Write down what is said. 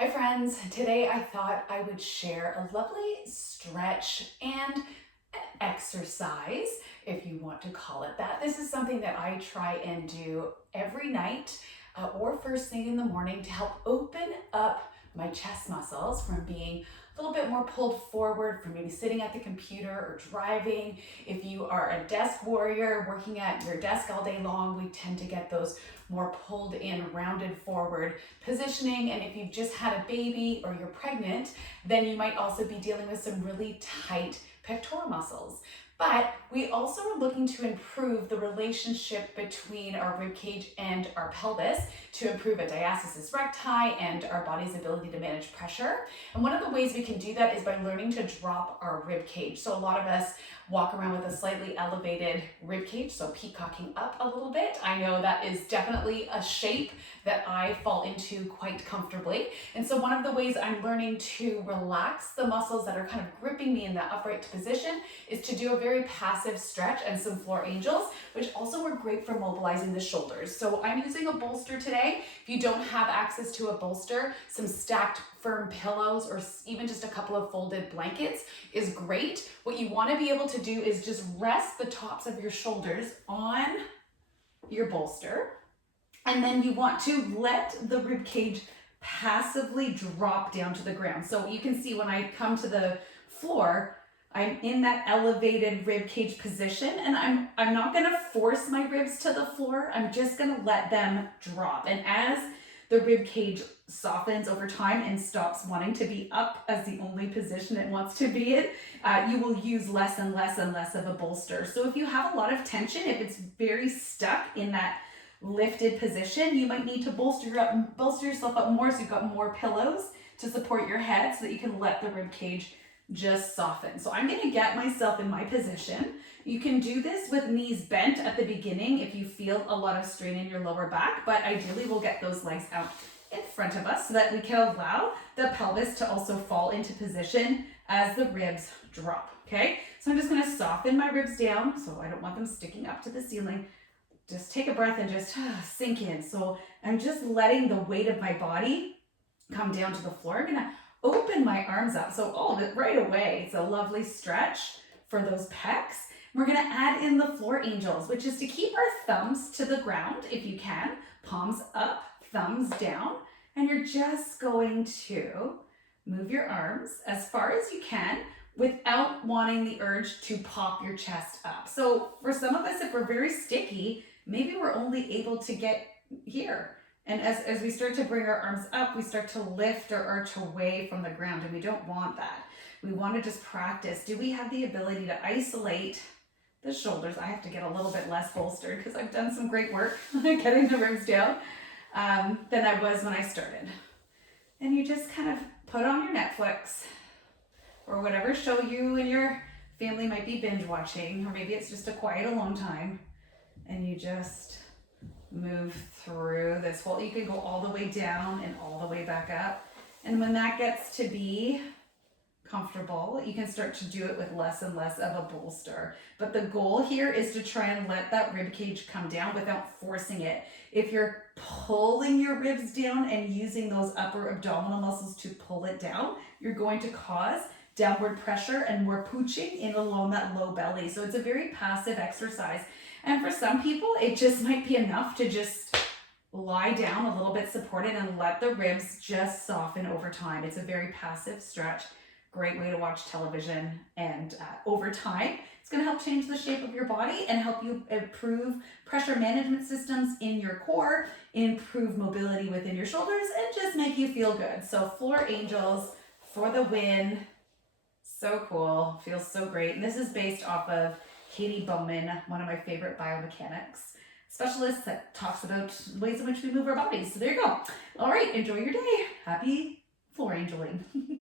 Hi friends, today I thought I would share a lovely stretch and an exercise, if you want to call it that. This is something that I try and do every night or first thing in the morning to help open up my chest muscles from being a little bit more pulled forward from maybe sitting at the computer or driving. If you are a desk warrior working at your desk all day long, we tend to get those more pulled in, rounded forward positioning. And if you've just had a baby or you're pregnant, then you might also be dealing with some really tight pectoral muscles. But we also are looking to improve the relationship between our ribcage and our pelvis to improve a diastasis-Recti and our body's ability to manage pressure. And one of the ways we can do that is by learning to drop our ribcage. So a lot of us walk around with a slightly elevated ribcage, so peacocking up a little bit. I know that is definitely a shape that I fall into quite comfortably. And so one of the ways I'm learning to relax the muscles that are kind of gripping me in that upright position is to do a very passive stretch and some floor angels, which also work great for mobilizing the shoulders. So I'm using a bolster today. If you don't have access to a bolster, some stacked firm pillows or even just a couple of folded blankets is great. What you want to be able to do is just rest the tops of your shoulders on your bolster, and then you want to let the rib cage passively drop down to the ground. So you can see when I come to the floor, I'm in that elevated rib cage position, and I'm not going to force my ribs to the floor. I'm just going to let them drop. And as the rib cage softens over time and stops wanting to be up as the only position it wants to be in, you will use less and less and less of a bolster. So if you have a lot of tension, if it's very stuck in that lifted position, you might need to bolster yourself up more, so you've got more pillows to support your head so that you can let the rib cage just soften. So I'm going to get myself in my position. You can do this with knees bent at the beginning if you feel a lot of strain in your lower back, but ideally we'll get those legs out in front of us so that we can allow the pelvis to also fall into position as the ribs drop. Okay, so I'm just going to soften my ribs down, so I don't want them sticking up to the ceiling. Just take a breath and just sink in. So I'm just letting the weight of my body come down to the floor. I'm gonna open my arms up. So all of it right away. It's a lovely stretch for those pecs. We're gonna add in the floor angels, which is to keep our thumbs to the ground if you can. Palms up, thumbs down. And you're just going to move your arms as far as you can without wanting the urge to pop your chest up. So for some of us, if we're very sticky, maybe we're only able to get here. And as we start to bring our arms up, we start to lift or arch away from the ground, and we don't want that. We want to just practice. Do we have the ability to isolate the shoulders? I have to get a little bit less bolstered because I've done some great work getting the ribs down than I was when I started. And you just kind of put on your Netflix or whatever show you and your family might be binge watching, or maybe it's just a quiet alone time. And you just move through this whole, you can go all the way down and all the way back up. And when that gets to be comfortable, you can start to do it with less and less of a bolster. But the goal here is to try and let that rib cage come down without forcing it. If you're pulling your ribs down and using those upper abdominal muscles to pull it down, you're going to cause downward pressure and more pooching in along that low belly. So it's a very passive exercise. And for some people, it just might be enough to just lie down a little bit supported and let the ribs just soften over time. It's a very passive stretch. Great way to watch television. And over time, it's going to help change the shape of your body and help you improve pressure management systems in your core, improve mobility within your shoulders, and just make you feel good. So floor angels for the win. So cool. Feels so great. And this is based off of Katie Bowman, one of my favorite biomechanics specialists that talks about ways in which we move our bodies. So there you go. All right, enjoy your day. Happy floor angeling.